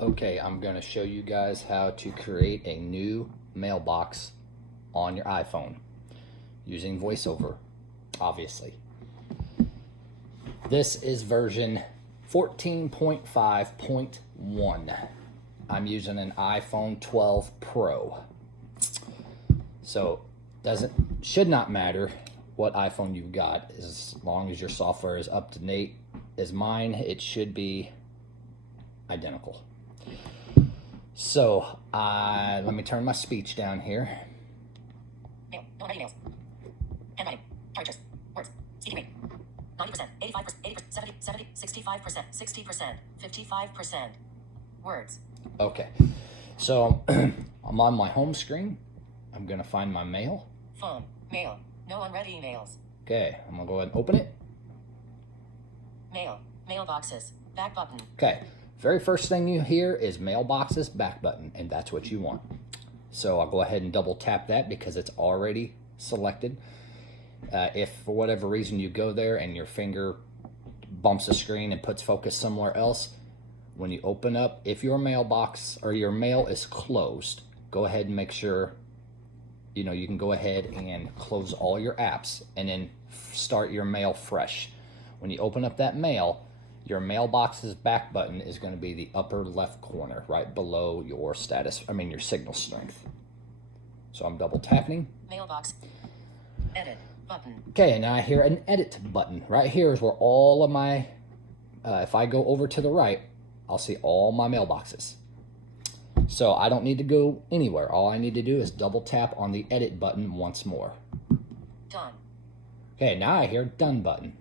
Okay, I'm going to show you guys how to create a new mailbox on your iPhone using voiceover, obviously. This is version 14.5.1. I'm using an iPhone 12 Pro. So should not matter what iPhone you've got, as long as your software is up to date as mine. It should be identical. So let me turn my speech down here. Mail. No emails. Handwriting. Characters. Words. Speaking rate. 90%. 85%. 80%. 70%. 70%. 65%. 60%. 55%. Words. Okay. So I'm on my home screen. I'm going to find my mail. Phone. Mail. No unread emails. Okay. I'm going to go ahead and open it. Mail. Mailboxes. Back button. Okay. Very first thing you hear is mailboxes, back button, and that's what you want. So I'll go ahead and double tap that because it's already selected. If for whatever reason you go there and your finger bumps the screen and puts focus somewhere else, when you open up, if your mailbox or your mail is closed, go ahead and make sure you can go ahead and close all your apps and then start your mail fresh. When you open up that mail, your mailbox's back button is going to be the upper left corner, right below your your signal strength. So I'm double tapping. Mailbox. Edit button. Okay, and now I hear an edit button. Right here is where all of my, if I go over to the right, I'll see all my mailboxes. So I don't need to go anywhere. All I need to do is double tap on the edit button once more. Done. Okay, now I hear done button.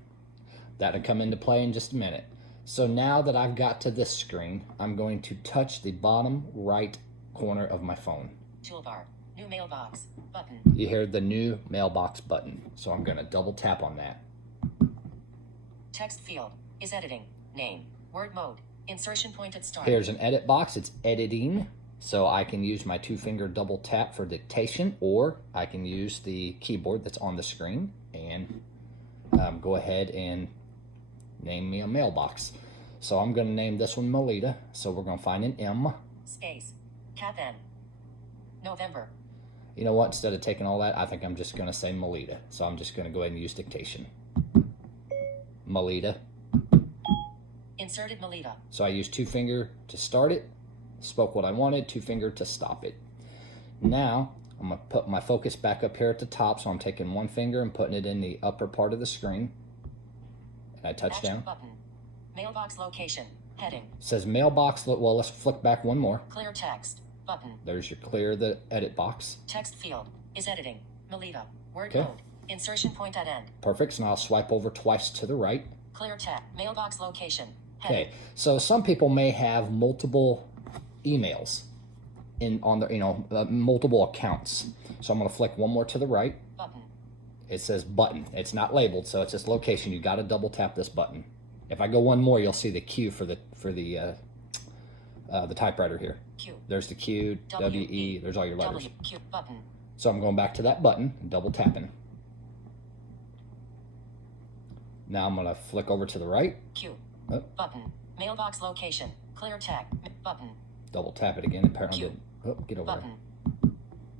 That'll come into play in just a minute. So now that I've got to this screen, I'm going to touch the bottom right corner of my phone. Toolbar. New mailbox button. You hear the new mailbox button. So I'm going to double tap on that. Text field is editing. Name. Word mode. Insertion point at start. Here's an edit box. It's editing. So I can use my 2-finger double tap for dictation, or I can use the keyboard that's on the screen and go ahead and name me a mailbox. So I'm going to name this one Melita. So we're going to find an M. Space. Cap N. November. You know what? Instead of taking all that, I think I'm just going to say Melita. So I'm just going to go ahead and use dictation. Melita. Inserted Melita. So I used 2-finger to start it, spoke what I wanted, 2-finger to stop it. Now I'm going to put my focus back up here at the top. So I'm taking 1 finger and putting it in the upper part of the screen. And I touch Action down. Button. Mailbox location. Heading. It says mailbox. Well, let's flick back one more. Clear text. Button. There's your clear the edit box. Text field is editing. Melita. Word Okay. mode. Insertion point at end. Perfect. So now I'll swipe over twice to the right. Clear text. Mailbox location. Heading. Okay. So some people may have multiple emails on their, multiple accounts. So I'm going to flick one more to the right. Button. It says button. It's not labeled, so it's just location. You got to double tap this button. If I go one more, you'll see the Q for the typewriter here. Q. There's the Q, W-E. There's all your letters. W. Q. Button. So I'm going back to that button and double tapping. Now I'm going to flick over to the right. Q. Oh. Button. Mailbox location. Clear text. Button. Double tap it again. Apparently Q. didn't. Oh, get over Button. there.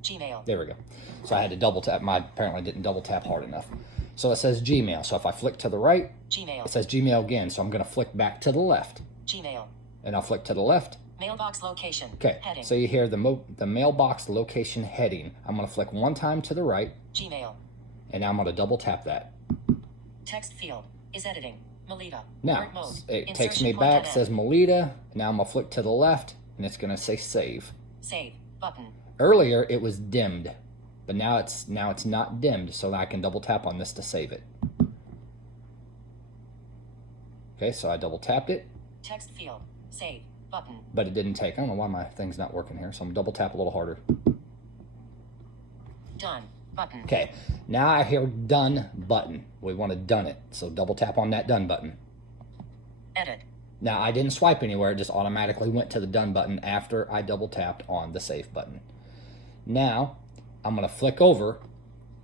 Gmail. There we go. So I had to double tap. Apparently didn't double tap hard enough. So it says Gmail. So if I flick to the right, Gmail. it says Gmail again. So I'm going to flick back to the left. Gmail. And I'll flick to the left. Mailbox location. Okay. Heading. So you hear the mailbox location heading. I'm going to flick one time to the right. Gmail. And now I'm going to double tap that. Text field is editing. Melita. Now Word mode. it takes Insertion me point back. at end. Says Melita. Now I'm going to flick to the left. And it's going to say save. Save. Button. Earlier it was dimmed. But now it's not dimmed, so I can double tap on this to save it. Okay, so I double tapped it. Text field. Save. Button. But it didn't take. I don't know why my thing's not working here, so I'm double tap a little harder. Done. Button. Okay, now I hear done button. We want to done it, so double tap on that done button. Edit. Now I didn't swipe anywhere, it just automatically went to the done button after I double tapped on the save button. Now I'm going to flick over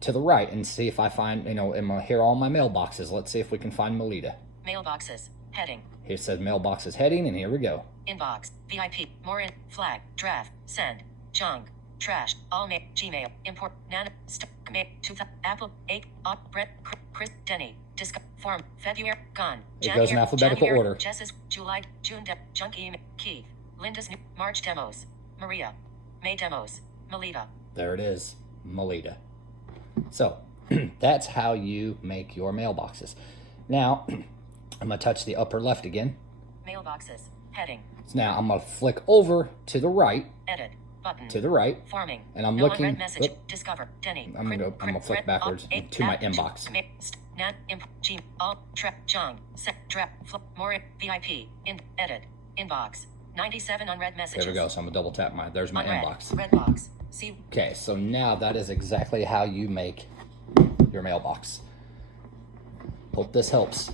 to the right and see if I find, I'm going to hear all my mailboxes. Let's see if we can find Melita. Mailboxes. Heading. Here it says mailboxes heading, and here we go. Inbox. VIP. More in. Flag. Draft. Send. Junk. Trash. All mail. Gmail. Import. Nana. Mail. 2000. Apple. 8. Brett. Chris. Denny. Disc. Form. February. Gone. It goes in alphabetical order. Jess's. July. June. Junk email. Keith. Linda's. March demos. Maria. May demos. Melita. There it is. Melita. So, that's how you make your mailboxes. Now, I'm going to touch the upper left again. Mailboxes. Heading. So now I'm going to flick over to the right. Edit. Button. To the right. Forming. And I'm no looking. unread message. Discover. Denny. I'm going to flick backwards to my inbox. Junk. Set. Draft. More. VIP. Edit. Inbox. 97 unread messages. There we go. So I'm going to double tap there's my unread. inbox. Red box. See. Okay, so now that is exactly how you make your mailbox. Hope this helps.